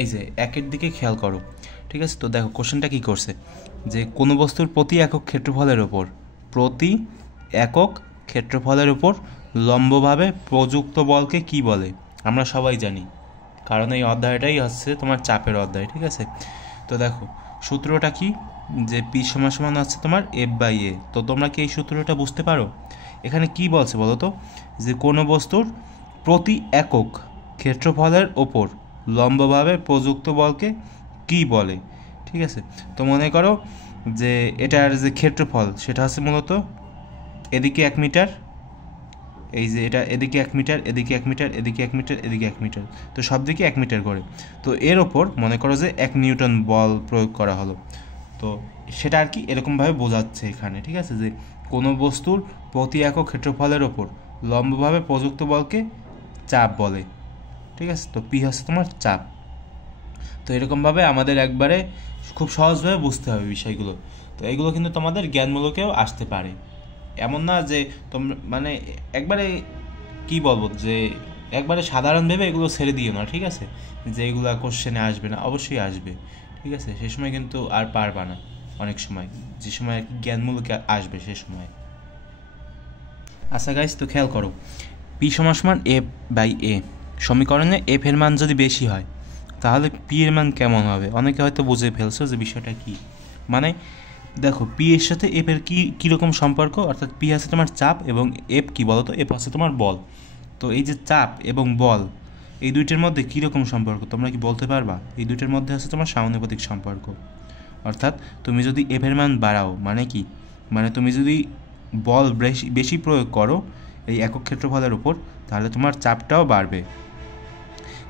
এই যে একের দিকে খেয়াল করো, ঠিক আছে? তো দেখো কোশ্চেনটা কী করছে, যে কোনো বস্তুর প্রতি একক ক্ষেত্রফলের ওপর লম্বভাবে প্রযুক্ত বলকে কি বলে? আমরা সবাই জানি, কারণ এই অধ্যায়টাই হচ্ছে তোমার চাপের অধ্যায়, ঠিক আছে? তো দেখো সূত্রটা কি, যে পি সমান সমান হচ্ছে তোমার F/A। তো তোমরা কি এই সূত্রটা বুঝতে পারো? এখানে কি বলছে বলো তো, যে কোনো বস্তুর প্রতি একক ক্ষেত্রফলের ওপর লম্বভাবে প্রযুক্ত বলকে কি বলে, ঠিক আছে? তো মনে করো যে এটার যে ক্ষেত্রফল সেটা হচ্ছে মূলত এদিকে 1 মিটার, এই যে এটা এদিকে 1 মিটার, এদিকে 1 মিটার, এদিকে 1 মিটার, এদিকে 1 মিটার, তো সব দিকে 1 মিটার করে। তো এর ওপর মনে করো যে 1 নিউটন বল প্রয়োগ করা হলো। তো সেটা আর কি এরকমভাবে বোঝাচ্ছে এখানে, ঠিক আছে? যে কোনো বস্তুর প্রতি একক ক্ষেত্রফলের ওপর লম্বভাবে প্রযুক্ত বলকে চাপ বলে, ঠিক আছে? তো পি হচ্ছে তোমার চাপ। তো এরকমভাবে আমাদের একবারে খুব সহজভাবে বুঝতে হবে বিষয়গুলো। তো এগুলো কিন্তু তোমাদের জ্ঞানমূলকেও আসতে পারে, এমন না যে তোমরা মানে একবারে কি বলবো, যে একবারে সাধারণ ভেবে এগুলো ছেড়ে দিও না, ঠিক আছে? যে এগুলো কোশ্চেনে আসবে না, অবশ্যই আসবে, ঠিক আছে? সে সময় কিন্তু আর পারবা না, অনেক সময় যে সময় আর কি জ্ঞানমূলক আসবে সে সময়। আচ্ছা গাইস, তো খেয়াল করো, পি সমান সমান F/A সমীকরণে এফ এর মান যদি বেশি হয় তাহলে পি এর মান কেমন হবে? অনেকে হয়তো বুঝে ফেলছো যে বিষয়টা কি। মানে দেখো পি এর সাথে এফ এর কীরকম সম্পর্ক, অর্থাৎ পি আছে তোমার চাপ এবং এফ কী বলো তো, এফ আছে তোমার বল। তো এই যে চাপ এবং বল, এই দুইটার মধ্যে কীরকম সম্পর্ক তোমরা কি বলতে পারবা? এই দুইটার মধ্যে আছে তোমার সমানুপাতিক সম্পর্ক। অর্থাৎ তুমি যদি এফ এর মান বাড়াও, মানে কি, মানে তুমি যদি বল বেশি প্রয়োগ করো এই একক ক্ষেত্রফলের উপর, তাহলে তোমার চাপটাও বাড়বে।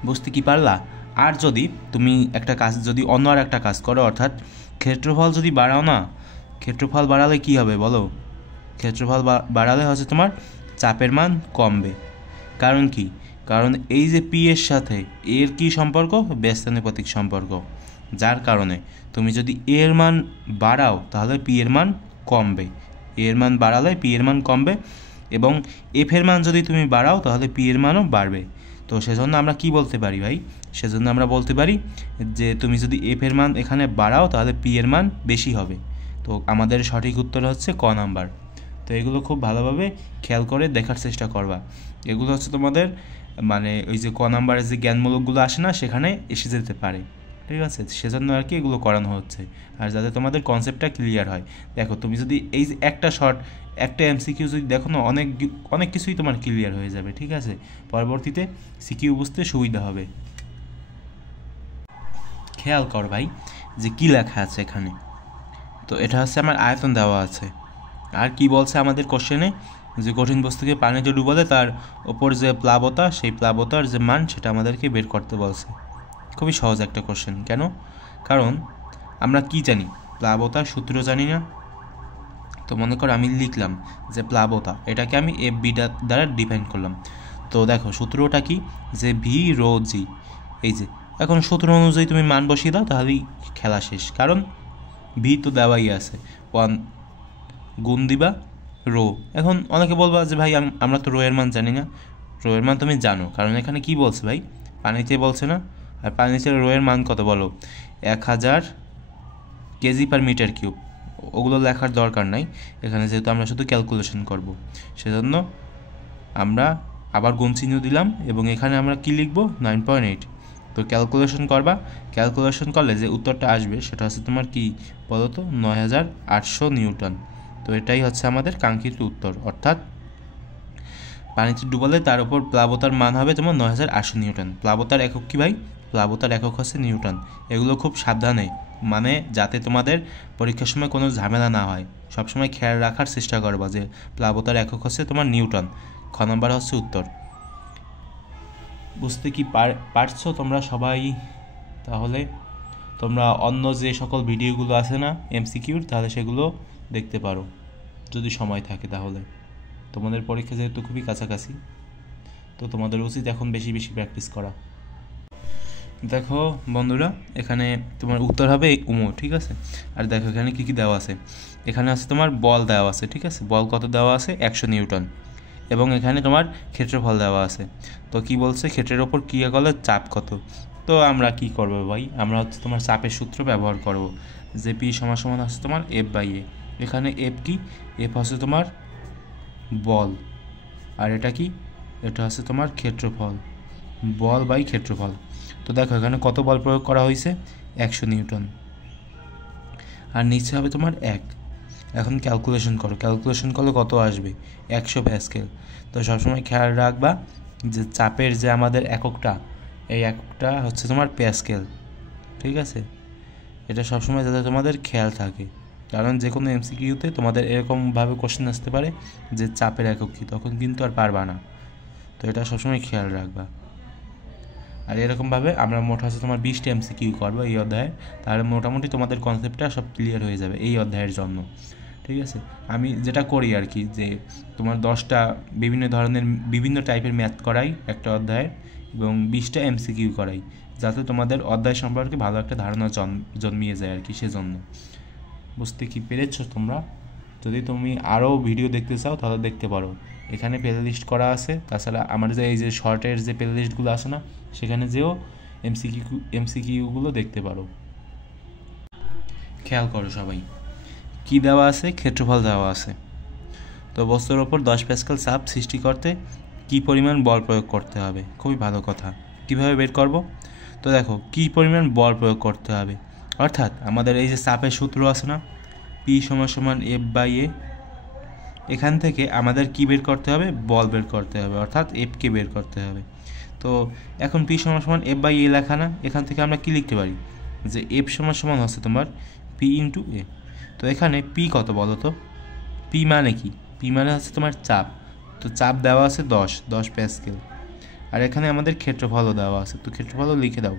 বুঝতে কি পারলা? আর যদি তুমি একটা কাজ, যদি অন্য আর একটা কাজ করো, অর্থাৎ ক্ষেত্রফল যদি বাড়াও না, ক্ষেত্রফল বাড়ালে কি হবে বলো? ক্ষেত্রফল বাড়ালে হচ্ছে তোমার চাপের মান কমবে। কারণ কি? কারণ এই যে পি এর সাথে এর কি সম্পর্ক? ব্যস্তানুপাতিক সম্পর্ক। যার কারণে তুমি যদি এর মান বাড়াও তাহলে পি এর মান কমবে, এর মান বাড়ালে পি এর মান কমবে, এবং এফ এর মান যদি তুমি বাড়াও তাহলে পি এর মানও বাড়বে। তো সেজন্য আমরা কি বলতে পারি ভাই? সেজন্য আমরা বলতে পারি যে তুমি যদি এফ এর মান এখানে বাড়াও তাহলে পি এর মান বেশি হবে। তো আমাদের সঠিক উত্তর হচ্ছে ক নাম্বার। তো এগুলো খুব ভালোভাবে খেয়াল করে দেখার চেষ্টা করবা। এগুলো হচ্ছে তোমাদের মানে ওই যে ক নাম্বারের যে জ্ঞানমূলকগুলো আসে না, সেখানে এসে যেতে পারে, ঠিক আছে? সেজন্য আর কি এগুলো করানো হচ্ছে, আর যাতে তোমাদের কনসেপ্টটা ক্লিয়ার হয়। দেখো তুমি যদি এই যে একটা এমসিকিউ যদি দেখো না, অনেক কিছুই তোমার ক্লিয়ার হয়ে যাবে, ঠিক আছে? পরবর্তীতে সিকিউ বুঝতে সুবিধা হবে। খেয়াল কর ভাই যে কি লেখা আছে এখানে। তো এটা হচ্ছে আমার আয়তন দেওয়া আছে, আর কি বলছে আমাদের কোশ্চেনে, যে কঠিন বস্তুকে পানিতে ডুবালে তার ওপর যে প্লাবতা, সেই প্লাবতার যে মান সেটা আমাদেরকে বের করতে বলছে। খুবই সহজ একটা কোশ্চেন। কেন? কারণ আমরা কি জানি? প্লাবতার সূত্র জানি না। তো মনে করো আমি লিখলাম যে প্লাবতা, এটাকে আমি এফ বি দ্বারা ডিফাইন করলাম। তো দেখো সূত্রটা কি, যে ভি রো জি। এই যে এখন সূত্র অনুযায়ী তুমি মান বসিয়ে দাও, তাহলেই খেলা শেষ। কারণ ভি তো দেওয়াই আছে, 1 গুণ দিবা রো। এখন অনেকে বলবা যে ভাই আমরা তো রো এর মান জানি না। রো এর মান তুমি জানো, কারণ এখানে কি বলছে ভাই? পানিতে বলছে না? আর পানিতে রো এর মান কত বলো? 1000 কেজি পার মিটার কিউব। ওগুলো লেখার দরকার নাই এখানে, যেহেতু আমরা শুধু ক্যালকুলেশন করব, সেজন্য আমরা আবার গুণ চিহ্ন দিলাম, এবং এখানে আমরা কি লিখব? 9.8। তো ক্যালকুলেশন করবা, ক্যালকুলেশন করলে যে উত্তরটা আসবে সেটা হচ্ছে তোমার কি বলো তো? 9800 নিউটন। তো এটাই হচ্ছে আমাদের কাঙ্ক্ষিত উত্তর, অর্থাৎ পানিতে ডুবালে তার উপর প্লাবতার মান হবে তোমার 9800 নিউটন। প্লাবতার একক কি ভাই? প্লাবতার একক হচ্ছে নিউটন। এগুলো খুব সাবধানে, মানে যাতে তোমাদের পরীক্ষার সময় কোনো ঝামেলা না হয়, সবসময় খেয়াল রাখার চেষ্টা করবা যে প্লাবতার একক হচ্ছে তোমার নিউটন। খ নম্বর হচ্ছে উত্তর। বুঝতে কি পারছো তোমরা সবাই? তাহলে তোমরা অন্য যে সকল ভিডিওগুলো আছে না এমসিকিউর, তাহলে সেগুলো দেখতে পারো যদি সময় থাকে। তাহলে তোমাদের পরীক্ষা যেহেতু খুবই কাছাকাছি, তো তোমাদের উচিত এখন বেশি বেশি প্র্যাকটিস করা। দেখো বন্ধুরা, এখানে তোমার উত্তর হবে উমো, ঠিক আছে? আর দেখো এখানে কী কী দেওয়া আছে। এখানে আছে তোমার বল দেওয়া আছে, ঠিক আছে? বল কত দেওয়া আছে? 100 নিউটন। এবং এখানে তোমার ক্ষেত্রফল দেওয়া আছে। তো কি বলছে? ক্ষেত্রের ওপর ক্রিয়া করলে চাপ কত? তো আমরা কি করব ভাই, আমরা হচ্ছে তোমার চাপের সূত্র ব্যবহার করব, যে পি সমান সমান হচ্ছে তোমার এফ বাই এ। এখানে এফ কি, এফ হচ্ছে তোমার বল, আর এটা কি, এটা হচ্ছে তোমার ক্ষেত্রফল, বল বাই ক্ষেত্রফল। তো দেখো এখানে কত বল প্রয়োগ করা হয়েছে, 100 নিউটন, আর নিচে হবে তোমার 1। এখন ক্যালকুলেশন করো, ক্যালকুলেশন করলে কত আসবে, 100 প্যাসকেল। তো সবসময় খেয়াল রাখবা যে চাপের যে আমাদের এককটা, এই এককটা হচ্ছে তোমার প্যাসকেল, ঠিক আছে? এটা সবসময় যাতে তোমাদের খেয়াল থাকে, কারণ যে কোনো এমসিকিউতে তোমাদের এরকমভাবে কোশ্চেন আসতে পারে যে চাপের একক কী, তখন কিন্তু আর পারবা না। তো এটা সবসময় খেয়াল রাখবা। আর এরকমভাবে আমরা মোট হচ্ছে তোমার 20টা এমসিকিউ করবো এই অধ্যায়ে, তাহলে মোটামুটি তোমাদের কনসেপ্টটা সব ক্লিয়ার হয়ে যাবে এই অধ্যায়ের জন্য, ঠিক আছে? আমি যেটা করি আর কি, যে তোমার 10টা বিভিন্ন ধরনের বিভিন্ন টাইপের ম্যাথ করাই একটা অধ্যায়ে, এবং 20টা এমসিকিউ করাই, যাতে তোমাদের অধ্যায় সম্পর্কে ভালো একটা ধারণা জন্মিয়ে যায় আর কি। সেজন্য বুঝতে কি পেরেছো তোমরা? যদি তুমি আরও ভিডিও দেখতে চাও তাহলে দেখতে পারো, এখানে প্লে লিস্ট করা আছে। তাছাড়া আমার যে এই যে শর্টের যে প্লে লিস্টগুলো আছে না, সেখানে যেও এমসিকিউগুলো দেখতে পারো। খেয়াল করো সবাই, কি দেওয়া আছে, ক্ষেত্রফল দেওয়া আছে। তো বস্তুর ওপর 10 প্যাসকেল চাপ সৃষ্টি করতে কি পরিমাণ বল প্রয়োগ করতে হবে, খুবই ভালো কথা। কিভাবে বের করব? তো দেখো কি পরিমাণ বল প্রয়োগ করতে হবে, অর্থাৎ আমাদের এই যে চাপের সূত্র আছে না, পি সমান সমান এফ বাই এ, এখান থেকে আমাদের কি বের করতে হবে, বল বের করতে হবে, অর্থাৎ এফকে বের করতে হবে। তো এখন পি সমান সমান এফ বাই এ লেখা না, এখান থেকে আমরা কি লিখতে পারি, যে এফ সমান সমান হচ্ছে তোমার পি ইন্টু এ। তো এখানে পি কত বলো তো, পি মানে কি, পি মানে হচ্ছে তোমার চাপ। তো চাপ দেওয়া আছে 10 প্যাসকেল, আর এখানে আমাদের ক্ষেত্রফলও দেওয়া আছে, তো ক্ষেত্রফলও লিখে দাও।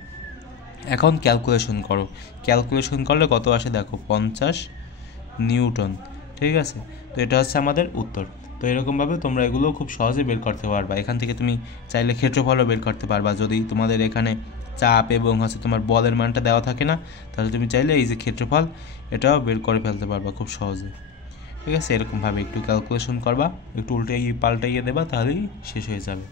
এখন ক্যালকুলেশন করো, ক্যালকুলেশন করলে কত আসে দেখো, 50 নিউটন, ঠিক আছে? তো এটা হচ্ছে আমাদের উত্তর। তো এরকমভাবে তোমরা এগুলো খুব সহজে বের করতে পারবা। এখান থেকে তুমি চাইলে ক্ষেত্রফলও বের করতে পারবা, যদি তোমাদের এখানে চাপ এবং হচ্ছে তোমার বলের মানটা দেওয়া থাকে না, তাহলে তুমি চাইলে এই যে ক্ষেত্রফল, এটাও বের করে ফেলতে পারবা খুব সহজে, ঠিক আছে? এরকমভাবে একটু ক্যালকুলেশন করবা, একটু পাল্টাইয়ে দেবা, তাহলেই শেষ হয়ে যাবে।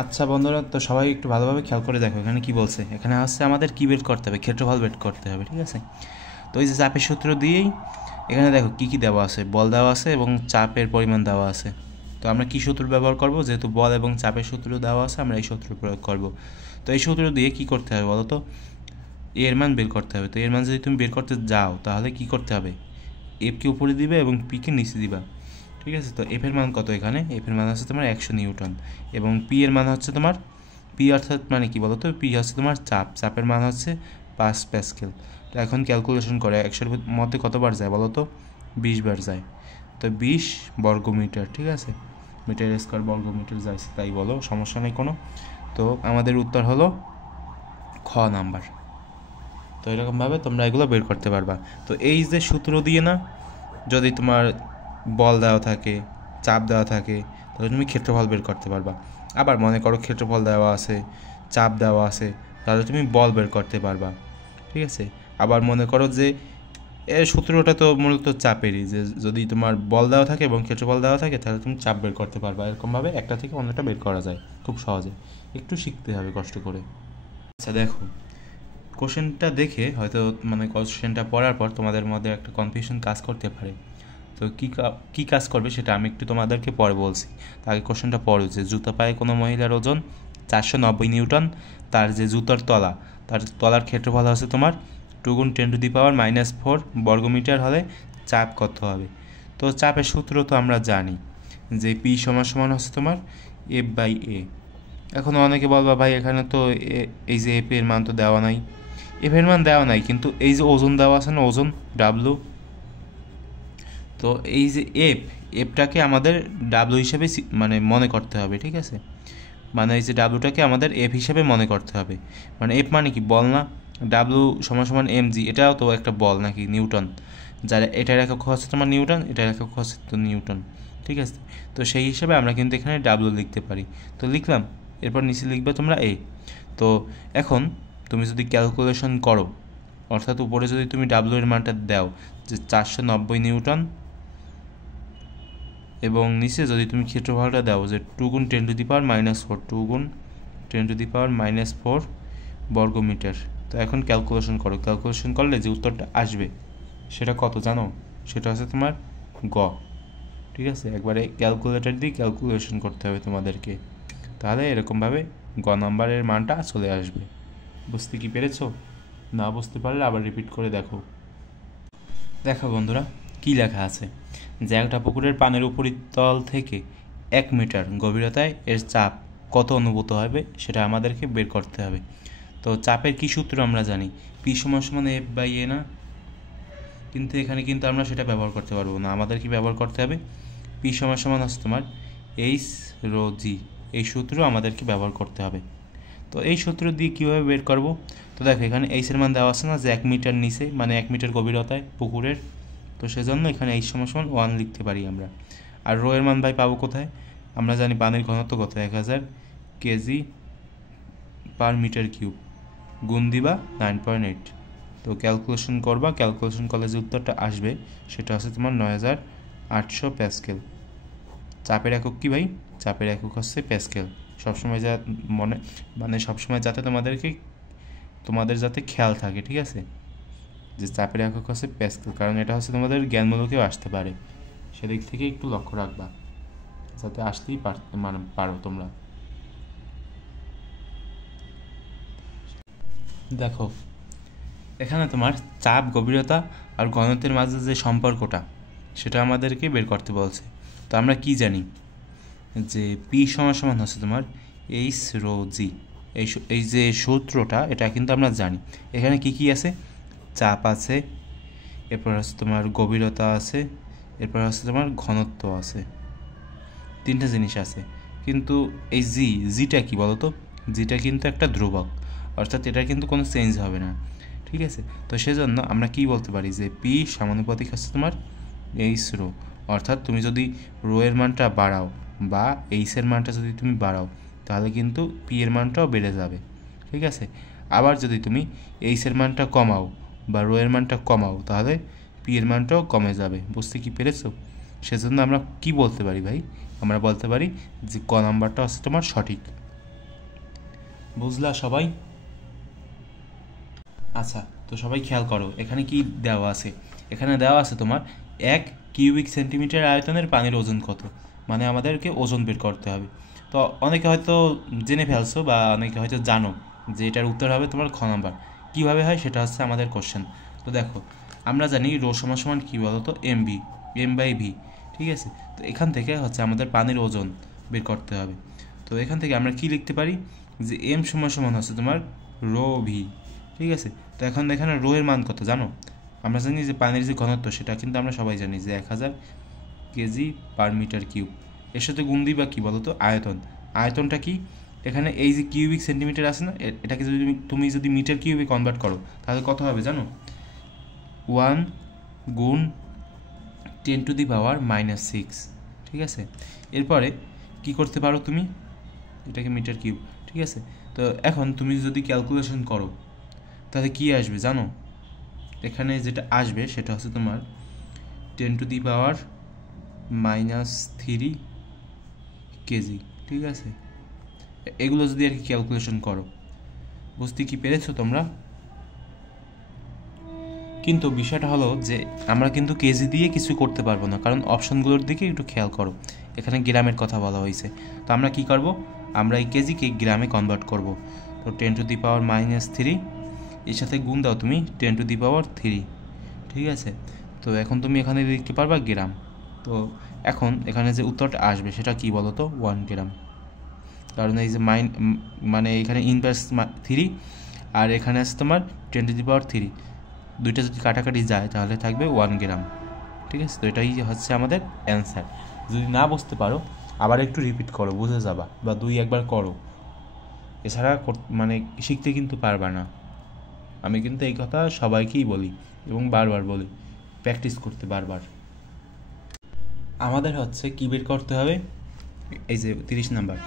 আচ্ছা বন্ধুরা, তো সবাই একটু ভালোভাবে খেয়াল করে দেখো এখানে কি বলছে। এখানে হচ্ছে আমাদের কি বের করতে হবে, ক্ষেত্রফল বের করতে হবে, ঠিক আছে? তো এই যে চাপের সূত্র দিয়েই এখানে দেখো কি কি দেওয়া আছে, বল দেওয়া আছে এবং চাপের পরিমাণ দেওয়া আছে। তো আমরা কি সূত্র ব্যবহার করব, যেহেতু বল এবং চাপের সূত্র দেওয়া আছে, আমরা এই সূত্র প্রয়োগ করব। তো এই সূত্র দিয়ে কি করতে হবে বলো তো, এর মান বের করতে হবে। তো এর মান যদি তুমি বের করতে যাও, তাহলে কি করতে হবে, এফকে উপরে দিবে এবং পিকে নিচে দিবা, ঠিক আছে? তো এফের মান কত, এখানে এফের মান হচ্ছে তোমার 100 নিউটন, এবং পি এর মান হচ্ছে তোমার, পি অর্থাৎ মানে কি বলো তো, পি হচ্ছে তোমার চাপ, চাপের মান হচ্ছে 5 প্যাসকেল। তো এখন ক্যালকুলেশন করে 100-এর মধ্যে কতবার যায় বলো তো, 20 বার যায়। তো 20 বর্গমিটার, ঠিক আছে? মিটার স্কোয়ার বর্গমিটার যাইছে তাই বলো, সমস্যা নেই কোনো। তো আমাদের উত্তর হলো খ নাম্বার। তো এরকমভাবে তোমরা এগুলো বের করতে পারবা। তো এই যে সূত্র দিয়ে না, যদি তোমার বল দেওয়া থাকে, চাপ দেওয়া থাকে, তাহলে তুমি ক্ষেত্রফল বের করতে পারবা। আবার মনে করো ক্ষেত্রফল দেওয়া আছে, চাপ দেওয়া আছে, তাহলে তুমি বল বের করতে পারবা, ঠিক আছে? আবার মনে করো যে এর সূত্রটা তো মূলত চাপেরই, যে যদি তোমার বল দেওয়া থাকে এবং ক্ষেত্রফল দেওয়া থাকে, তাহলে তুমি চাপ বের করতে পারবা। এরকমভাবে একটা থেকে অন্যটা বের করা যায় খুব সহজে, একটু শিখতে হবে কষ্ট করে। আচ্ছা দেখো, কোশ্চেনটা দেখে হয়তো মানে কোশ্চেনটা পড়ার পর তোমাদের মধ্যে একটা কনফিউশন কাজ করতে পারে। তো কী কাজ করবে সেটা আমি একটু তোমাদেরকে পরে বলছি। তার কোশ্চেনটা পড়ো, যে জুতা পায়ে কোনো মহিলার ওজন 490 নিউটন, তার যে জুতার তলা, তার তলার ক্ষেত্রফল হচ্ছে তোমার 2 × 10⁻⁴ বর্গমিটার হলে চাপ কত হবে? তো চাপের সূত্র তো আমরা জানি, যে পি সমান সমান হচ্ছে তোমার এফ বাই এ। এখন অনেকে বলবা ভাই এখানে তো এই যে এফ এর মান তো দেওয়া নাই, এফ এর মান দেওয়া নাই, কিন্তু এই যে ওজন দেওয়া আছে না, ওজন ডাব্লু, তো এই যে এফটাকে আমাদের ডাব্লু হিসেবে মানে মনে করতে হবে, ঠিক আছে? মানে এই যে ডাব্লুটাকে আমাদের এফ হিসেবে মনে করতে হবে। মানে এফ মানে কি, বল না? ডাব্লু সমান সমান mg, এটাও তো একটা বল নাকি, নিউটন, যার এটার একক হচ্ছে তোমার নিউটন, এটার একক হচ্ছে তো নিউটন, ঠিক আছে? তো সেই হিসেবে আমরা কিন্তু এখানে ডাব্লু লিখতে পারি। তো লিখলাম, এরপর নিচে লিখবে তোমরা এ। তো এখন তুমি যদি ক্যালকুলেশন করো, অর্থাৎ উপরে যদি তুমি ডাব্লু এর মানটা দাও যে 490 নিউটন, এবং নিচে যদি তুমি ক্ষেত্রফলটা দাও যে 2 × 10⁻⁴, 2 × 10⁻⁻4 বর্গমিটার। তো এখন ক্যালকুলেশন করো, ক্যালকুলেশন করলে যে উত্তরটা আসবে সেটা কত জানো? সেটা হচ্ছে তোমার গ। ঠিক আছে, একবারে ক্যালকুলেটর দিয়ে ক্যালকুলেশন করতে হবে তোমাদেরকে, তাহলে এরকমভাবে গ নাম্বারের মানটা চলে আসবে। বুঝতে কি পেরেছো? না বুঝতে পারলে আবার রিপিট করে দেখো। দেখো বন্ধুরা, কি লেখা আছে যে একটা পুকুরের পানির উপরিতল থেকে 1 মিটার গভীরতায় এর চাপ কত অনুভূত হবে সেটা আমাদেরকে বের করতে হবে। তো চাপের কি সূত্র আমরা জানি, পি সমান F/A না? কিন্তু এখানে কিন্তু আমরা সেটা ব্যবহার করতে পারবো না, আমাদের কি ব্যবহার করতে হবে? পি সমান হচ্ছে তোমার H/ρg, এই সূত্র আমাদেরকে ব্যবহার করতে হবে। তো এই সূত্র দিয়ে কীভাবে বের করব? তো দেখো এখানে এইচের মান দেওয়া আছে না, যে 1 মিটার নিচে, মানে 1 মিটার গভীরতায় পুকুরের, তো সেজন্য এখানে H সমান 1 লিখতে পারি আমরা। আর রো এর মান ভাই পাবো কোথায়? আমরা জানি পানির ঘনত্ব কত, 1000 কেজি পার মিটার কিউব, গুণ দিবা 9.8। তো ক্যালকুলেশন করবা, ক্যালকুলেশন করলে যে উত্তরটা আসবে সেটা হচ্ছে তোমার 9800 প্যাসকেল। চাপের একক কি ভাই? চাপের একক হচ্ছে প্যাসকেল। সবসময় যা মানে সবসময় যাতে তোমাদের যাতে খেয়াল থাকে, ঠিক আছে, যে চাপের একক হচ্ছে প্যাসকেল, কারণ এটা হচ্ছে তোমাদের জ্ঞানমূলকেও আসতে পারে, সেদিক থেকে একটু লক্ষ্য রাখবা যাতে আসতেই পারো তোমরা। দেখো এখানে তোমার চাপ, গভীরতা আর ঘনত্বের মাঝে যে সম্পর্কটা সেটা আমাদেরকে বের করতে বলছে। তো আমরা কি জানি যে পি সমান হচ্ছে তোমার H/ρg, এই যে সূত্রটা এটা কিন্তু আমরা জানি। এখানে কি কি আছে? চাপ আছে, এরপর হচ্ছে তোমার গভীরতা আছে, এরপর হচ্ছে তোমার ঘনত্ব আছে, 3টে জিনিস আছে। কিন্তু এই জিটা কি বলো তো? জিটা কিন্তু একটা ধ্রুবক, অর্থাৎ এটা কিন্তু কোনো চেঞ্জ হবে না, ঠিক আছে। তো সেজন্য আমরা কি বলতে পারি যে পি সমানুপাতিক হচ্ছে তোমার H/ρ, অর্থাৎ তুমি যদি রো এর মানটা বাড়াও বা এইচের মানটা যদি তুমি বাড়াও তাহলে কিন্তু পি এর মানটাও বেড়ে যাবে, ঠিক আছে। আবার যদি তুমি এইচের মানটা কমাও বা রো এর মানটা কমাও তাহলে পি এর মানটাও কমে যাবে। বুঝতে কি পেরেছো? সেজন্য আমরা কি বলতে পারি ভাই? আমরা বলতে পারি যে ক নাম্বারটা হচ্ছে তোমার সঠিক। বুঝলা সবাই? আচ্ছা, তো সবাই খেয়াল করো এখানে কি দেওয়া আছে। এখানে দেওয়া আছে তোমার 1 কিউবিক সেন্টিমিটার আয়তনের পানির ওজন কত, মানে আমাদেরকে ওজন বের করতে হবে। তো অনেকে হয়তো জেনে ফেলছো বা অনেকে হয়তো জানো যে এটার উত্তর হবে তোমার খ নাম্বার। কীভাবে হয় সেটা হচ্ছে আমাদের কোশ্চেন। তো দেখো আমরা জানি রো সমান কী বলো তো? এম/ভি, ঠিক আছে। তো এখান থেকে হচ্ছে আমাদের পানির ওজন বের করতে হবে। তো এখান থেকে আমরা কি লিখতে পারি যে এম সমান হচ্ছে তোমার রো ভি, ঠিক আছে। তো এখন এখানে রো এর মান কত জানো? আমরা জানি যে পানির যে ঘনত্ব সেটা কিন্তু আমরা সবাই জানি যে 1000 কেজি পার মিটার কিউব। এর সাথে গুণ দিই বা কী বলো তো? আয়তনটা কি? এখানে এই যে কিউবিক সেন্টিমিটার আছে না, এটাকে যদি তুমি যদি মিটার কিউবে কনভার্ট করো তাহলে কত হবে জানো? 1 গুণ 10⁻⁻6, ঠিক আছে। এরপরে কি করতে পারো তুমি? এটাকে মিটার কিউব, ঠিক আছে। তো এখন তুমি যদি ক্যালকুলেশন করো তাহলে কি আসবে জানো? এখানে যেটা আসবে সেটা হচ্ছে তোমার 10⁻³ কেজি, ঠিক আছে। এগুলো যদি আর কি ক্যালকুলেশন করো, বুঝতে কি পেরেছো তোমরা? কিন্তু বিষয়টা হলো যে আমরা কিন্তু কেজি দিয়ে কিছু করতে পারবো না, কারণ অপশনগুলোর দিকে একটু খেয়াল করো, এখানে গ্রামের কথা বলা হয়েছে। তো আমরা কি করব? আমরা এই কেজিকে গ্রামে কনভার্ট করব। তো 10⁻³ এর সাথে গুণ দাও তুমি 10⁻3, ঠিক আছে। তো এখন তুমি এখানে লিখতে পারবা গ্রাম। তো এখন এখানে যে উত্তরটা আসবে সেটা কি বলো তো? 1 গ্রাম, কারণ এই যে মানে এখানে ইনভার্স 3 আর এখানে আছে তোমার 10⁻3, দুইটা যদি কাটাকাটি যায় তাহলে থাকবে 1 গ্রাম, ঠিক আছে। তো এটাই হচ্ছে আমাদের অ্যান্সার। যদি না বুঝতে পারো আবার একটু রিপিট করো, বুঝে যাবা, বা 2-1বার করো, এছাড়া মানে শিখতে কিন্তু পারবা না। আমি কিন্তু এই কথা সবাইকেই বলি এবং বারবার বলি, প্র্যাকটিস করতে বারবার। আমাদের হচ্ছে কী বের করতে হবে? এই যে 30 নাম্বার,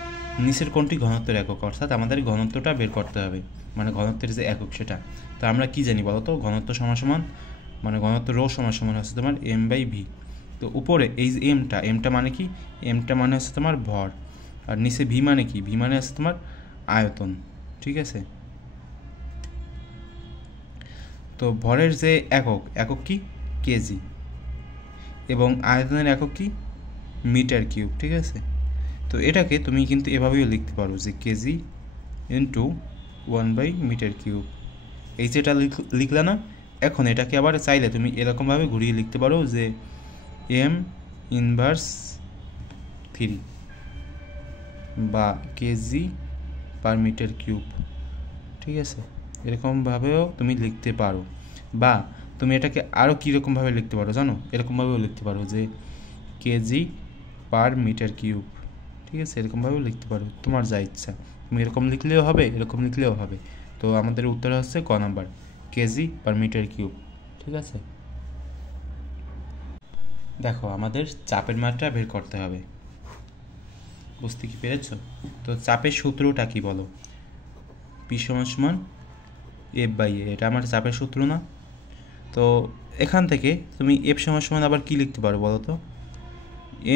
নিচের কোনটি ঘনত্বের একক, অর্থাৎ আমাদের ঘনত্বটা বের করতে হবে, মানে ঘনত্বের যে একক সেটা। তো আমরা কি জানি বলো তো? ঘনত্ব সমান মানে ঘনত্ব রো সমান হচ্ছে তোমার M/ভি। তো উপরে এই যে এমটা মানে কি? এমটা মানে হচ্ছে তোমার ভর, আর নিচে ভি মানে কি? ভি মানে হচ্ছে তোমার আয়তন, ঠিক আছে। তো ভরের যে একক কি কেজি, এবং আয়তনের একক কি মিটার কিউব, ঠিক আছে। তো এটাকে তুমি কিন্তু এভাবেও লিখতে পারো যে কেজি ইন্টু 1/মিটার কিউব, এই যেটা লিখলা না। এখন এটাকে আবার চাইলে তুমি এরকমভাবে ঘুরিয়ে লিখতে পারো যে m ইনভার্স 3 বা কেজি পার মিটার কিউব, ঠিক আছে। এরকমভাবেও তুমি লিখতে পারো, বা তুমি এটাকে আরও কীরকমভাবে লিখতে পারো জানো, এরকমভাবেও লিখতে পারো যে কেজি পার মিটার কিউব, ঠিক আছে। এরকমভাবেও লিখতে পারো, তোমার যা ইচ্ছা। তুমি এরকম লিখলেও হবে, এরকম লিখলেও হবে। তো আমাদের উত্তর হচ্ছে ক number, KG per metre cube, ঠিক আছে। দেখো আমাদের চাপের মাত্রা বের করতে হবে, বুঝতে কি পেরেছো? তো চাপের সূত্রটা কি বলো? পি সমান F/A, এটা আমার চাপের সূত্র না? তো এখান থেকে তুমি এফ সমান আবার কি লিখতে পারো বলো তো?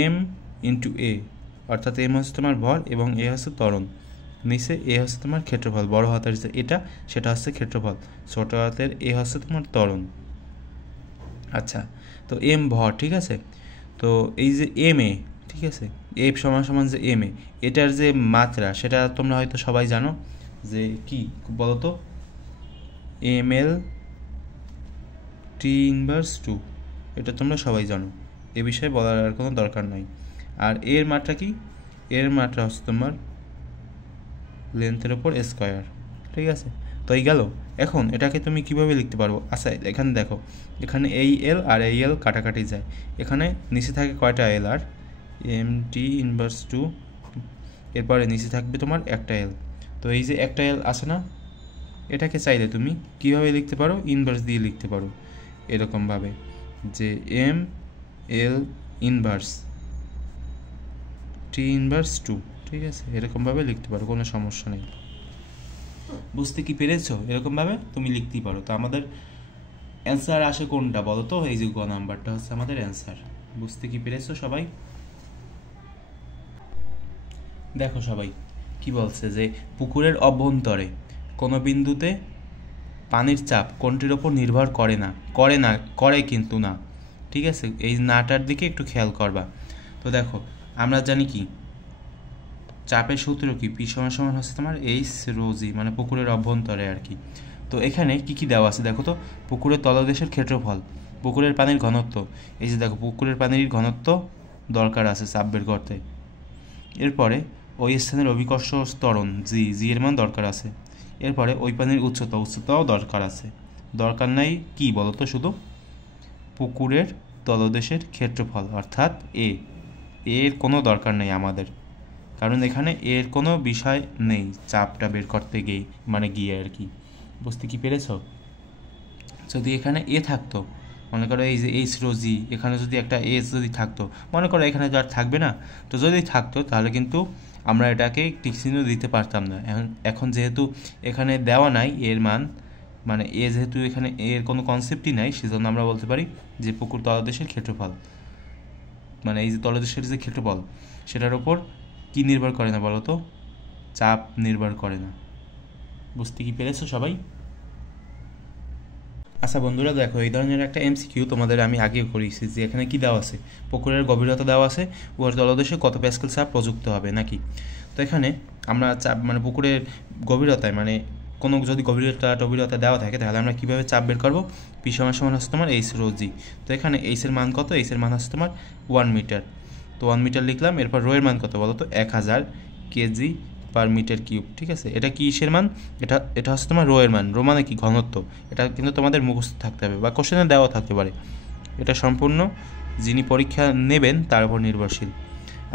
এম ইন্টু এ, অর্থাৎ এম হচ্ছে তোমার ভর এবং এ হচ্ছে ত্বরণ, নিচে এ হচ্ছে তোমার ক্ষেত্রফল, বড় হাতের যে এটা সেটা হচ্ছে ক্ষেত্রফল, ছোট হাতের এ হচ্ছে তোমার ত্বরণ। আচ্ছা, তো এম ভর, ঠিক আছে। তো এই যে এম এ, ঠিক আছে, এফ সমান যে এম এ, এটার যে মাত্রা সেটা তোমরা হয়তো সবাই জানো যে কি বলো তো, এম এল টি ইনভার্স 2, এটা তোমরা সবাই জানো, এ বিষয়ে বলার আর কোনো দরকার নাই। আর এর মাত্রা কি? এর মাত্রা হচ্ছে তোমার লেন্থের ওপর স্কোয়ার, ঠিক আছে। তো এই গেল। এখন এটাকে তুমি কিভাবে লিখতে পারবো? আচ্ছা, এখানে দেখো, এখানে এই এল আর এই এল কাটাকাটি যায়, এখানে নিচে থাকে কয়টা এল আর এম টি ইনভার্স 2, এরপরে নিচে থাকবে তোমার একটা এল। তো এই যে একটা এল আছে না, এটাকে চাইলে তুমি কিভাবে লিখতে পারো? ইনভার্স দিয়ে লিখতে পারো, এরকমভাবে যে M L inverse T inverse 2, ঠিক আছে। এরকমভাবে লিখতে পারো, কোনো সমস্যা নেই। বুঝতে কি পেরেছো? এরকমভাবে তুমি লিখতেই পারো। তো আমাদের অ্যান্সার আসে কোনটা বলো তো? এই যে গ নাম্বারটা হচ্ছে আমাদের অ্যান্সার। বুঝতে কি পেরেছো সবাই? দেখো সবাই কি বলছে, যে পুকুরের অভ্যন্তরে কোনো বিন্দুতে পানির চাপ কোনটির ওপর নির্ভর করে কিন্তু না, ঠিক আছে। এই নাটার দিকে একটু খেয়াল করবা। তো দেখো আমরা জানি কি চাপের সূত্র কি, পি সমান হচ্ছে তোমার এইচ রো জি, মানে পুকুরের অভ্যন্তরে আর কি। তো এখানে কি কি দেওয়া আছে দেখো তো? পুকুরের তলদেশের ক্ষেত্রফল, পুকুরের পানির ঘনত্ব, এই যে দেখো পুকুরের পানির ঘনত্ব দরকার আছে চাপ বের করতে। এরপরে ওই স্থানের অভিকর্ষ ত্বরণ জি এর মান দরকার আছে। এরপরে ওই পানির উচ্চতাও দরকার আছে। দরকার নাই কি বলতো? শুধু পুকুরের তলদেশের ক্ষেত্রফল অর্থাৎ এর কোনো দরকার নেই আমাদের, কারণ এখানে এর কোনো বিষয় নেই চাপটা বের করতে গিয়ে আর কি। বুঝতে কি পেরেছ? যদি এখানে এ থাকতো, মনে করো এই যে এইচ রো জি, এখানে যদি একটা এস যদি থাকতো, মনে করো এখানে তো আর থাকবে না, তো যদি থাকতো তাহলে কিন্তু আমরা এটাকে টিক চিহ্ন দিতে পারতাম না। এখন যেহেতু এখানে দেওয়া নাই এর মান, মানে এ যেহেতু এখানে এর কোনো কনসেপ্টই নাই, সেজন্য আমরা বলতে পারি যে পুকুর তলদেশের ক্ষেত্রফল, মানে এই যে তলদেশের যে ক্ষেত্রফল সেটার ওপর কি নির্ভর করে না বলো তো? চাপ নির্ভর করে না। বুঝতে কি পেরেছো সবাই? আচ্ছা বন্ধুরা দেখো, এই ধরনের একটা এমসিকিউ তোমাদের আমি আগেও করেছি, যে এখানে কি দেওয়া আছে, পুকুরের গভীরতা দেওয়া আছে, উহার তলদেশে কত প্যাসকেল চাপ প্রযুক্ত হবে নাকি। তো এখানে আমরা চাপ মানে পুকুরের গভীরতায়, মানে কোনো যদি গভীরতা দেওয়া থাকে তাহলে আমরা কীভাবে চাপ বের করবো? পি সমান হচ্ছে তোমার এইচ রো জি। তো এখানে এইচের মান কত? এইচের মান হচ্ছে তোমার 1 মিটার। তো 1 মিটার লিখলাম। এরপর রো এর মান কত বলো তো? 1000 কেজি পার মিটার কিউব, ঠিক আছে। এটা কিসের মান? এটা হচ্ছে তোমার রো এর মান। রো মানে কি? ঘনত্ব। এটা কিন্তু তোমাদের মুখস্থ থাকতে হবে বা কোশ্চেনে দেওয়া থাকতে পারে। এটা সম্পূর্ণ যিনি পরীক্ষা নেবেন তার উপর নির্ভরশীল।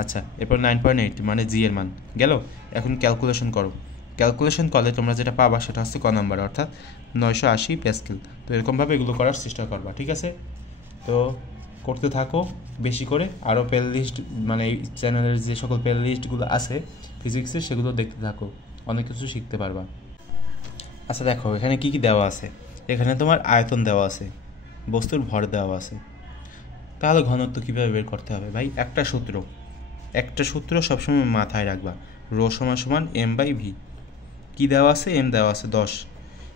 আচ্ছা, এরপর 9.8 মানে জি এর মান গেল। এখন ক্যালকুলেশন করো। ক্যালকুলেশন করলে তোমরা যেটা পাবা সেটা হচ্ছে ক নাম্বার, অর্থাৎ 980 প্যাসকেল। তো এরকমভাবে এগুলো করার চেষ্টা করবা, ঠিক আছে। তো করতে থাকো বেশি করে। আরও প্লে লিস্ট, মানে এই চ্যানেলের যে সকল প্লে লিস্টগুলো আছে ফিজিক্সের, সেগুলো দেখতে থাকো, অনেক কিছু শিখতে পারবা। আচ্ছা দেখো এখানে কি কি দেওয়া আছে। এখানে তোমার আয়তন দেওয়া আছে, বস্তুর ভর দেওয়া আছে। তাহলে ঘনত্ব কীভাবে বের করতে হবে ভাই? একটা সূত্র সবসময় মাথায় রাখবা, রো সমান এম বাই ভি। কি দেওয়া আছে, এম দেওয়া আছে 10।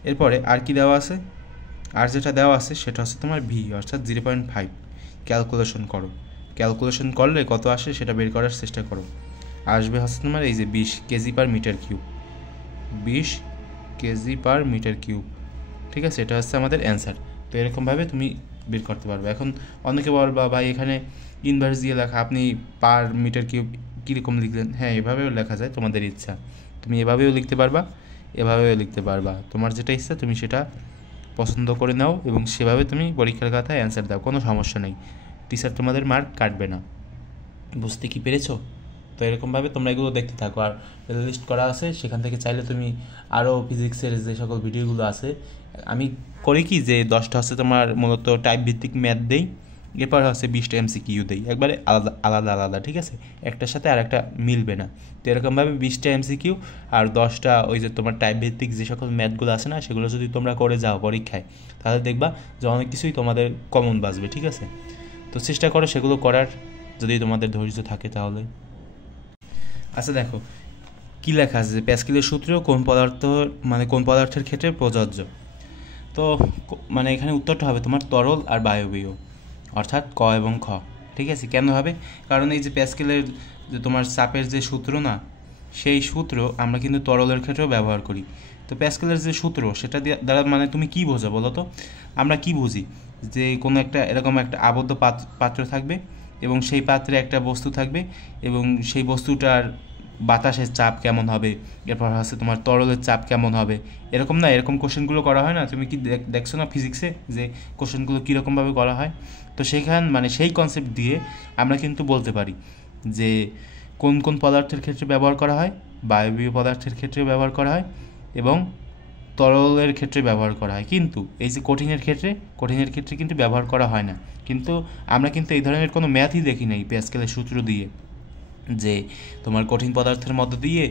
এরপরে আর কি দেওয়া আছে, আর যেটা দেওয়া আছে সেটা হচ্ছে তোমার ভি, অর্থাৎ 0.5। ক্যালকুলেশন করো, ক্যালকুলেশন করলে কত আসে সেটা বের করার চেষ্টা করো। আসবে হচ্ছে তোমার এই যে 20 KG per metre cube, 20 KG per metre cube, ঠিক আছে, এটা হচ্ছে আমাদের অ্যান্সার। তো এরকমভাবে তুমি বের করতে পারবে। এখন অনেকে বলবা ভাই এখানে ইনভার্স দিয়ে লেখা, আপনি পার মিটার কিউব কীরকম লিখলেন? হ্যাঁ, এভাবেও লেখা যায়, তোমাদের ইচ্ছা, তুমি এভাবেও লিখতে পারবা, এভাবেও লিখতে পারবা, তোমার যেটা ইচ্ছা তুমি সেটা পছন্দ করে নাও এবং সেভাবে তুমি পরীক্ষার খাতায় অ্যান্সার দাও, কোনো সমস্যা নেই, টিচার তোমাদের মার্ক কাটবে না। বুঝতে কি পেরেছো? তো এরকমভাবে তোমরা এগুলো দেখতে থাকো। আর প্লে লিস্ট করা আছে, সেখান থেকে চাইলে তুমি আরও ফিজিক্সের যে সকল ভিডিওগুলো আছে, আমি করি কি যে 10টা হচ্ছে তোমার মূলত টাইপ ভিত্তিক ম্যাথ দেই, এরপর হচ্ছে 20টা MCQ দেই, একবারে আলাদা আলাদা আলাদা, ঠিক আছে, একটার সাথে আর একটা মিলবে না। তো এরকমভাবে 20টা MCQ আর 10টা ওই যে তোমার টাইপ ভিত্তিক যে সকল ম্যাথগুলো আছে না, সেগুলো যদি তোমরা করে যাও পরীক্ষায়, তাহলে দেখবা যে অনেক কিছুই তোমাদের কমন বাজবে, ঠিক আছে। তো চেষ্টা করো সেগুলো করার, যদি তোমাদের ধৈর্য থাকে তাহলে। আচ্ছা দেখো কী লেখা আছে, যে প্যাসকেলের সূত্র কোন পদার্থ মানে কোন পদার্থের ক্ষেত্রে প্রযোজ্য। তো মানে এখানে উত্তরটা হবে তোমার তরল আর বায়বীয়, অর্থাৎ ক এবং খ, ঠিক আছে। কেন হবে? কারণ এই যে প্যাসকেলের যে তোমার চাপের যে সূত্র না, সেই সূত্র আমরা কিন্তু তরলের ক্ষেত্রেও ব্যবহার করি। তো প্যাসকেলের যে সূত্র সেটা দ্বারা মানে তুমি কী বোঝো বলো তো? আমরা কি বুঝি যে কোনো একটা এরকম একটা আবদ্ধ পাত্র থাকবে এবং সেই পাত্রে একটা বস্তু থাকবে এবং সেই বস্তুটার বাতাসের চাপ কেমন হবে, এরপর হচ্ছে তোমার তরলের চাপ কেমন হবে, এরকম না, এরকম কোশ্চেনগুলো করা হয় না, তুমি কি দেখছো না ফিজিক্সে যে কোশ্চেনগুলো কীরকমভাবে করা হয়? তো সেখান মানে সেই কনসেপ্ট দিয়ে আমরা কিন্তু বলতে পারি যে কোন কোন পদার্থের ক্ষেত্রে ব্যবহার করা হয়, বায়বীয় পদার্থের ক্ষেত্রে ব্যবহার করা হয় এবং তরলের ক্ষেত্রে ব্যবহার করা হয়, কিন্তু এই যে কঠিনের ক্ষেত্রে কিন্তু ব্যবহার করা হয় না। কিন্তু আমরা কিন্তু এই ধরনের কোনো ম্যাথই দেখি নাই প্যাসকেলের সূত্র দিয়ে যে তোমার কঠিন পদার্থের মধ্য দিয়ে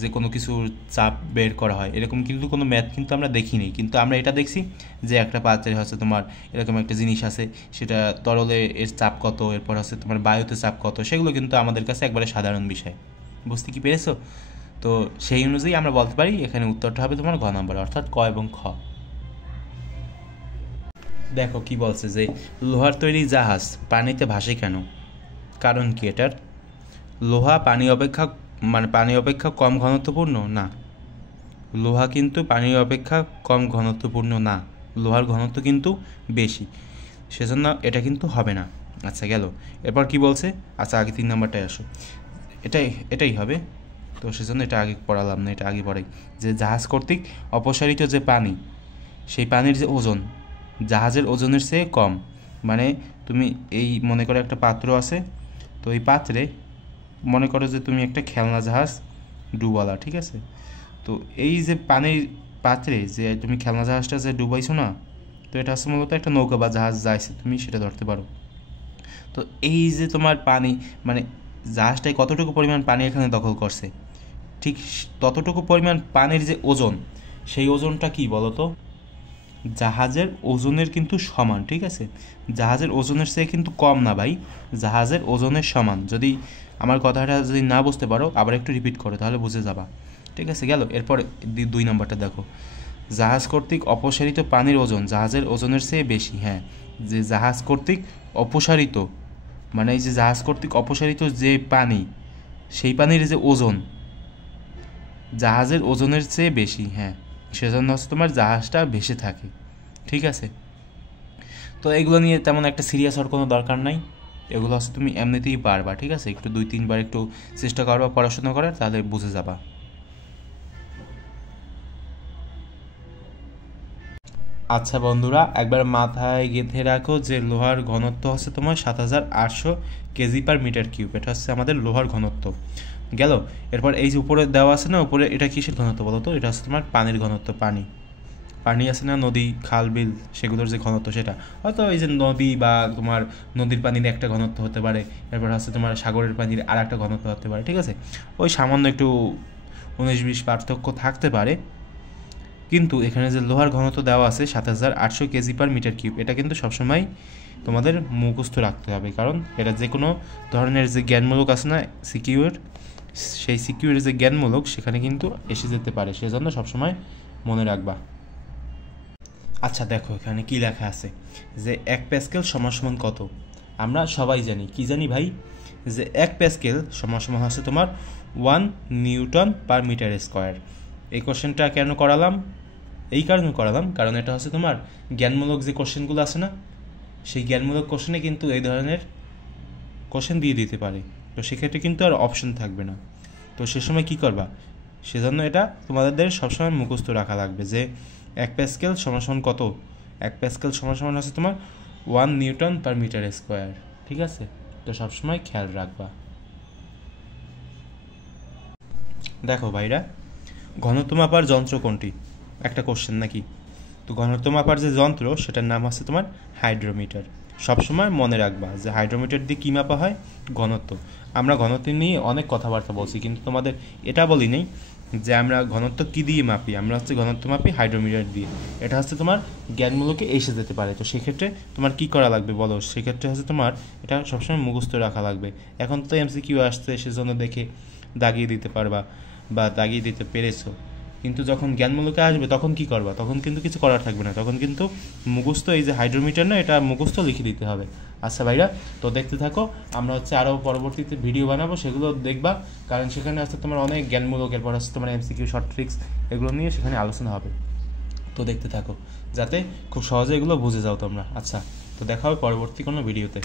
যে কোনো কিছুর চাপ বের করা হয়, এরকম কিন্তু কোনো ম্যাথ কিন্তু আমরা দেখি নেই। কিন্তু আমরা এটা দেখছি যে একটা পাত্রে হচ্ছে তোমার এরকম একটা জিনিস আছে, সেটা তরলে এর চাপ কত, এরপর হচ্ছে তোমার বায়ুতে চাপ কত, সেগুলো কিন্তু আমাদের কাছে একবারে সাধারণ বিষয়। বুঝতে কি পেরেছো? তো সেই অনুযায়ী আমরা বলতে পারি এখানে উত্তরটা হবে তোমার ঘ নাম্বার, অর্থাৎ ক এবং খ। দেখো কি বলছে, যে লোহার তৈরি জাহাজ পানিতে ভাসে কেন? কারণ কি এটার? লোহা পানি অপেক্ষা কম ঘনত্বপূর্ণ না, লোহা কিন্তু পানির অপেক্ষা কম ঘনত্বপূর্ণ না, লোহার ঘনত্ব কিন্তু বেশি, সেজন্য এটা কিন্তু হবে না। আচ্ছা গেল, এরপর কি বলছে? আচ্ছা আগে 3 নম্বরটায় আসো, এটাই হবে। তো সেজন্য এটা আগে পড়ালাম না, এটা আগে পড়াই, যে জাহাজ কর্তৃক অপসারিত যে পানি, সেই পানির যে ওজন জাহাজের ওজনের চেয়ে কম। মানে তুমি এই মনে করো একটা পাত্র আছে, তো এই পাত্রে মনে করো যে তুমি একটা খেলনা জাহাজ ডুবালা, ঠিক আছে। তো এই যে পানির পাত্রে যে তুমি খেলনা জাহাজটা যে ডুবাইছো না, তো এটা হচ্ছে মূলত একটা নৌকা বা জাহাজ যাইছে, তুমি সেটা ধরতে পারো। তো এই যে তোমার পানি মানে জাহাজটায় কতটুকু পরিমাণ পানি এখানে দখল করছে, ঠিক ততটুকু পরিমাণ পানির যে ওজন, সেই ওজনটা কি বলো তো? জাহাজের ওজনের কিন্তু সমান, ঠিক আছে, জাহাজের ওজনের চেয়ে কিন্তু কম না ভাই, জাহাজের ওজনের সমান। যদি আমার কথাটা যদি না বুঝতে পারো আবার একটু রিপিট করো, তাহলে বুঝে যাবা, ঠিক আছে। গেল, এরপরে 2 নম্বরটা দেখো, জাহাজ কর্তৃক অপসারিত পানির ওজন জাহাজের ওজনের চেয়ে বেশি। হ্যাঁ, যে জাহাজ কর্তৃক অপসারিত মানে এই যে জাহাজ কর্তৃক অপসারিত যে পানি, সেই পানির যে ওজন জাহাজের ওজনের চেয়ে বেশি, হ্যাঁ, সেজন্য হচ্ছে তোমার জাহাজটা ভেসে থাকে, ঠিক আছে। তো এগুলো নিয়ে তেমন একটা সিরিয়াস হওয়ার কোনো দরকার নাই, এগুলো হচ্ছে তুমি এমনিতেই পারবা, ঠিক আছে। একটু 2-3 বার একটু চেষ্টা করবা পড়াশোনা করার, তাহলে বুঝে যাবা। আচ্ছা বন্ধুরা, একবার মাথায় গেঁথে রাখো যে লোহার ঘনত্ব হচ্ছে তোমার 7800 কেজি পার মিটার কিউব, এটা হচ্ছে আমাদের লোহার ঘনত্ব। গেল, এরপর এই যে উপরে দেওয়া আছে না, উপরে এটা কিসের ঘনত্ব বলো তো? এটা হচ্ছে তোমার পানির ঘনত্ব। পানি আছে না, নদী খাল বিল, সেগুলোর যে ঘনত্ব সেটা হয়তো এই যে নদী বা তোমার নদীর পানির একটা ঘনত্ব হতে পারে, এরপর হচ্ছে তোমার সাগরের পানির আর একটা ঘনত্ব হতে পারে, ঠিক আছে। ওই সামান্য একটু 19-20 পার্থক্য থাকতে পারে, কিন্তু এখানে যে লোহার ঘনত্ব দেওয়া আছে 7800 কেজি পার মিটার কিউব, এটা কিন্তু সবসময় তোমাদের মুখস্থ রাখতে হবে, কারণ এটা যে কোনো ধরনের যে জ্ঞানমূলক আছে না সিকিউর, সেই সিকিউর যে জ্ঞানমূলক সেখানে কিন্তু এসে যেতে পারে, সেজন্য সবসময় মনে রাখবা। আচ্ছা দেখো এখানে কি লেখা আছে যে 1 প্যাসকেল সমান সমান কত। আমরা সবাই জানি, কি জানি ভাই, যে 1 প্যাসকেল সমান সমান হচ্ছে তোমার 1 নিউটন পার মিটার স্কোয়ার। এই কোশ্চেনটা কেন করালাম? এই কারণে করালাম কারণ এটা হচ্ছে তোমার জ্ঞানমূলক যে কোশ্চেনগুলো আছে না, সেই জ্ঞানমূলক কোশ্চেনে কিন্তু এই ধরনের কোশ্চেন দিয়ে দিতে পারে। তো সেক্ষেত্রে কিন্তু আর অপশন থাকবে না। তো সে সময় কী করবা, সেজন্য এটা তোমাদের সবসময় মুখস্থ রাখা লাগবে যে 1 প্যাসকেল সমান সমান কত। 1 প্যাসকেল সমান সমান আছে তোমার 1 নিউটন পার মিটার স্কোয়ার। ঠিক আছে, তো সবসময় খেয়াল রাখবা। দেখো ভাইরা, ঘনত্ব মাপার যন্ত্র কোনটি, একটা কোশ্চেন নাকি। তো ঘনত্ব মাপার যে যন্ত্র সেটার নাম হচ্ছে তোমার হাইড্রোমিটার। সবসময় মনে রাখবা যে হাইড্রোমিটার দিয়ে কী মাপা হয়, ঘনত্ব। আমরা ঘনত্ব নিয়ে অনেক কথাবার্তা বলছি, কিন্তু তোমাদের এটা বলি নেই যে আমরা ঘনত্ব কী দিয়ে মাপি। আমরা হচ্ছে ঘনত্ব মাপি হাইড্রোমিটার দিয়ে। এটা হচ্ছে তোমার জ্ঞানমূলকে এসে যেতে পারে। তো সেক্ষেত্রে তোমার কী করা লাগবে বলো, সেক্ষেত্রে হচ্ছে তোমার এটা সবসময় মুখস্থ রাখা লাগবে। এখন তো এমসিকিউ আসছে, সেজন্য দেখে দাগিয়ে দিতে পারবা বা দাগিয়ে দিতে পেরেছো, কিন্তু যখন জ্ঞানমূলকে আসবে তখন কি করবা, তখন কিন্তু কিছু করার থাকবে না, তখন কিন্তু মুখস্থ, এই যে হাইড্রোমিটার না, এটা মুখস্থ লিখে দিতে হবে। আচ্ছা ভাইরা, তো দেখতে থাকো, আমরা হচ্ছে আরও পরবর্তীতে ভিডিও বানাবো, সেগুলো দেখবা, কারণ সেখানে আছে তোমার অনেক জ্ঞানমূলক, এরপর হচ্ছে তোমার এমসিকিউ, শর্ট ট্রিক্স, এগুলো নিয়ে সেখানে আলোচনা হবে। তো দেখতে থাকো যাতে খুব সহজে এগুলো বুঝে যাও তোমরা। আচ্ছা, তো দেখা হবে পরবর্তী কোনো ভিডিওতে।